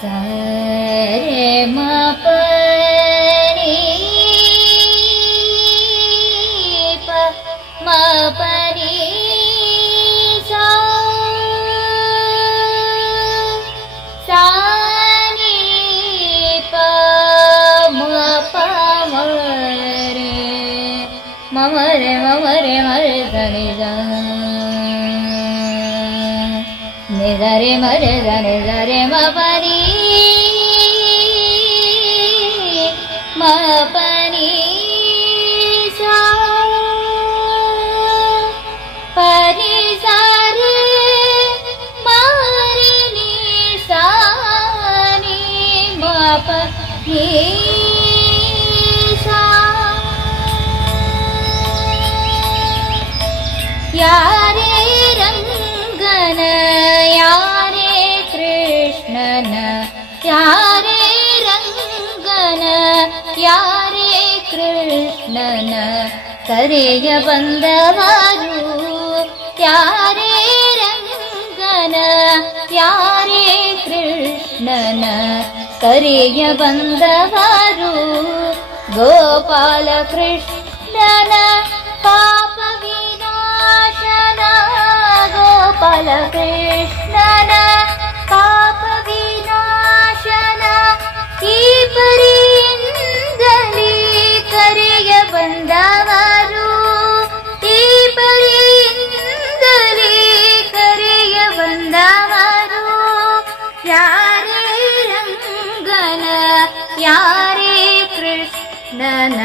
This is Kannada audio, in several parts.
सा रे म प नी प म प नी सा सा नी प म प म रे म रे म रे म रे ध नि ध नि ध रे म रे ध नि ध रे म प नी म प नी सा प नि सा रे म रे नि सा नि म प नि सा यारे रंगन यारे कृष्णन यारे रंगन यारे कृष्णन करेय बंदवारू यारे रंगन यारे कृष्णन करेय बंदवारू गोपाल कृष्णन पाप विनाशन गोपाल कृष्णन पाप विनाशन ಈ ಪರಿಯಿಂದಲೇ ಕರೆಯ ಬಂದವರು ಈ ಪರಿಯಿಂದಲೇ ಕರೆಯ ಬಂದವರು ಯಾರೇ ರಂಗನ ಯಾರೇ ಕೃಷ್ಣನ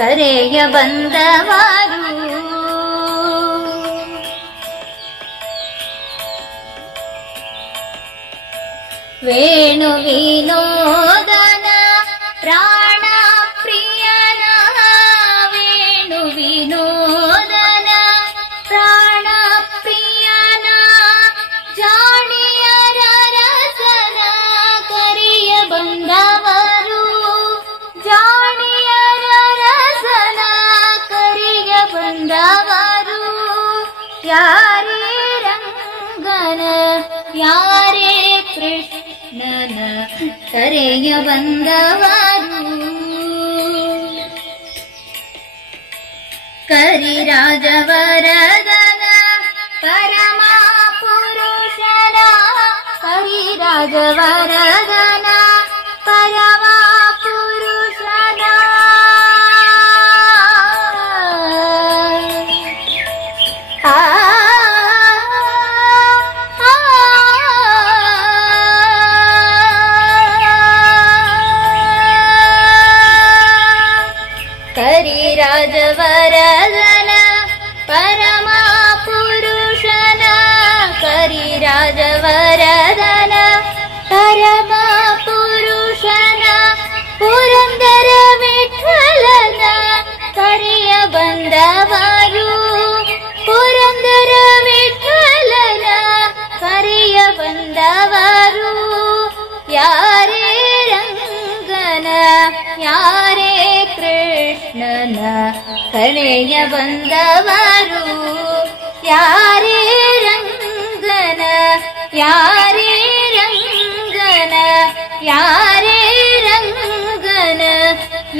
ಕರೆಯ ಬಂದವರು ವೇಣು ವಿನೋದನ ಪ್ರಾಣ ಪ್ರಿಯನ ವೇಣು ವಿನೋದನ ಪ್ರಾಣ ಪ್ರಿಯನ ಜಾಣಿಯರ ರಸನ ಕರಿಯ ಬಂದವರು ಜಾಣಿಯರ ರಸನ ಕರಿಯ ಬಂದವರು ಯಾರೇ ರಂಗನ ಯಾರೇ ಕೃಷ್ಣನ ಕರೆಯ ಬಂದವರು ಕರಿರಾಜವರದನ ಪರಮ ಪುರುಷನ ಕರಿರಾಜವರದನ ಪರಮ ಪುರುಷನ ಕರಿರಾಜವರದನ ಪರಮ ಪುರುಷನ ಕರಿರಾಜವರದನ ಪರಮ ಪುರುಷನ ಪುರಂದರ ವಿಠಲನ ಕರೆಯ ಬಂದವರು ಪುರಂದರ ವಿಠಲನ ಕರೆಯ ಬಂದವರು ಯಾರೇ ರಂಗನ ಯಾರೇ ಕೃಷ್ಣನ ಕರೆಯ ಬಂದವರು ಯಾರೇ ರಂಗನ ಯಾರೇ ರಂಗನ ಯಾರೇ ರಂಗನ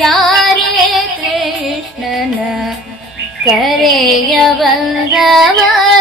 ಯಾರೇ ಕೃಷ್ಣನ ಕರೆಯ ಬಂದವರು